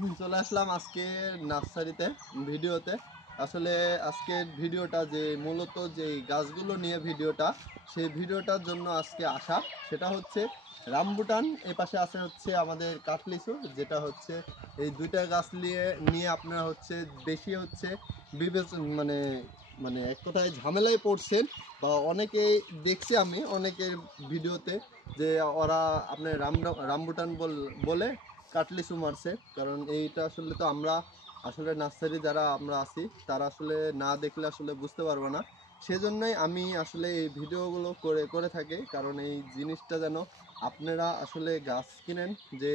চলে আসলাম আজকে নার্সারিতে ভিডিওতে। আসলে আজকের ভিডিওটা যে মূলত যে গাছগুলো নিয়ে ভিডিওটা, সেই ভিডিওটার জন্য আজকে আসা। সেটা হচ্ছে রামবুটান, এ পাশে আছে হচ্ছে আমাদের কাঠলিচু, যেটা হচ্ছে এই দুইটা গাছ নিয়ে নিয়ে আপনারা হচ্ছে বেশি হচ্ছে বিবেচন মানে মানে এক কথায় ঝামেলায় পড়ছেন, বা অনেকেই দেখছি আমি অনেকের ভিডিওতে যে ওরা আপনার রামবুটান বলে কাটলিচু মারছে। কারণ এইটা আসলে তো আমরা আসলে নার্সারি যারা আমরা আছি তারা আসলে না দেখলে আসলে বুঝতে পারবো না। সেজন্যই আমি আসলে এই ভিডিওগুলো করে করে থাকি, কারণ এই জিনিসটা যেন আপনারা আসলে গাছ কিনেন, যে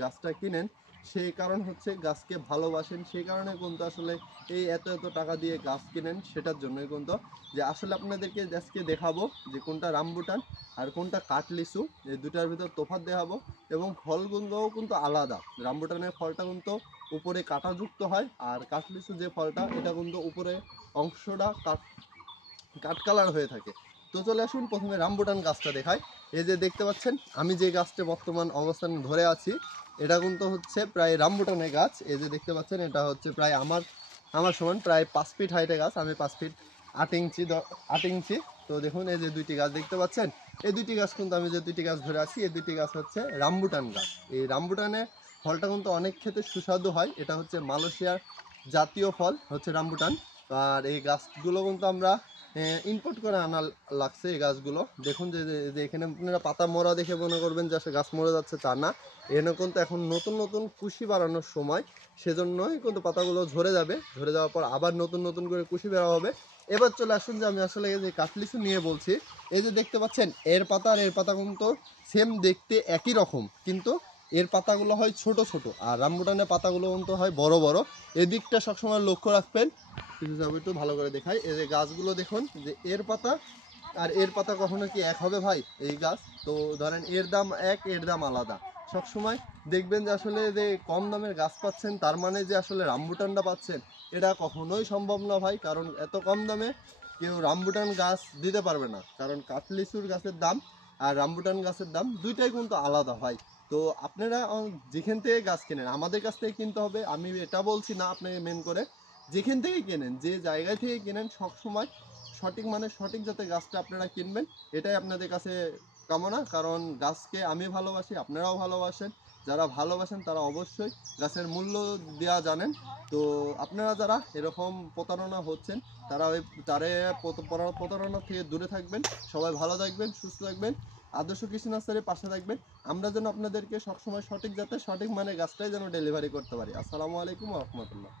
গাছটা কিনেন সেই কারণ হচ্ছে গাছকে ভালোবাসেন, সেই কারণে কিন্তু আসলে এই এত এত টাকা দিয়ে গাছ কিনেন, সেটার জন্যই কিন্তু যে আসলে আপনাদেরকে আজকে দেখাবো যে কোনটা রামবুটান আর কোনটা কাঠলিচু, এই দুটার ভিতর তফাৎ দেখাবো। এবং ফলগুলোও কিন্তু আলাদা। রামবুটানের ফলটা কিন্তু উপরে কাঁটাযুক্ত হয়, আর কাঠলিচু যে ফলটা এটা কিন্তু উপরে অংশটা কাঠ কালার হয়ে থাকে। তো চলে আসুন, প্রথমে রামবুটান গাছটা দেখাই। এই যে দেখতে পাচ্ছেন আমি যে গাছটা বর্তমান অবস্থান ধরে আছি, এটা কিন্তু হচ্ছে প্রায় রামবুটানের গাছ। এই যে দেখতে পাচ্ছেন এটা হচ্ছে প্রায় আমার আমার সমান প্রায় 5 ফিট হাইটের গাছ। আমি 5 ফিট 8 ইঞ্চি 8 ইঞ্চি। তো দেখুন এই যে দুইটি গাছ দেখতে পাচ্ছেন, এই দুইটি গাছ কিন্তু আমি যে দুইটি গাছ ধরে আছি এই দুইটি গাছ হচ্ছে রামবুটান গাছ। এই রামবুটানের ফলটা কিন্তু অনেক খেতে সুস্বাদু হয়। এটা হচ্ছে মালয়েশিয়ার জাতীয় ফল হচ্ছে রামবুটান। আর এই গাছগুলো কিন্তু আমরা ইম্পোর্ট করে আনা লাগছে। এই গাছগুলো দেখুন যে যে এখানে আপনারা পাতা মরা দেখে মনে করবেন যে আসলে গাছ মরে যাচ্ছে, তা না। এখানে কিন্তু এখন নতুন নতুন কুশি বাড়ানোর সময়, সেজন্যই কিন্তু পাতাগুলো ঝরে যাবে। ঝরে যাওয়ার পর আবার নতুন নতুন করে কুশি বেরা হবে। এবার চলে আসুন যে আমি আসলে এই যে কাঠলিচু নিয়ে বলছি। এই যে দেখতে পাচ্ছেন এর পাতা আর এর পাতা কিন্তু সেম দেখতে একই রকম, কিন্তু এর পাতাগুলো হয় ছোট ছোট, আর রামবুটানের পাতাগুলো কিন্তু হয় বড় বড়। এদিকটা সবসময় লক্ষ্য রাখবেন। কিছু যাবো একটু ভালো করে দেখাই। এই যে গাছগুলো দেখুন যে এর পাতা আর এর পাতা কখনো কি এক হবে ভাই? এই গাছ তো ধরেন এর দাম এক, এর দাম আলাদা। সবসময় দেখবেন যে আসলে যে কম দামের গাছ পাচ্ছেন তার মানে যে আসলে রামবুটানটা পাচ্ছেন, এটা কখনোই সম্ভব না ভাই। কারণ এত কম দামে কেউ রামবুটান গাছ দিতে পারবে না, কারণ কাঠলিচুর গাছের দাম আর রামবুটান গাছের দাম দুইটাই কিন্তু আলাদা হয়। তো আপনারা যেখান থেকে গাছ কেনেন আমাদের কাছ থেকে কিনতে হবে, আমি এটা বলছি না। আপনাকে মেন করে যেখান থেকে কেনেন, যে জায়গা থেকে কেনেন, সবসময় সঠিক মানে সঠিক যাতে গাছটা আপনারা কিনবেন, এটাই আপনাদের কাছে কামনা। কারণ গাছকে আমি ভালোবাসি, আপনারাও ভালোবাসেন। যারা ভালোবাসেন তারা অবশ্যই গাছের মূল্য দেওয়া জানেন। তো আপনারা যারা এরকম প্রতারণা হচ্ছেন তারা ওই প্রতারণা থেকে দূরে থাকবেন। সবাই ভালো থাকবেন, সুস্থ থাকবেন, আদর্শ কৃষি নার্সারির পাশে থাকবেন। আমরা যেন আপনাদেরকে সবসময় সঠিক যাতে সঠিক মানে গাছটাই যেন ডেলিভারি করতে পারি। আসসালামু আলাইকুম ওয়া রাহমাতুল্লাহ।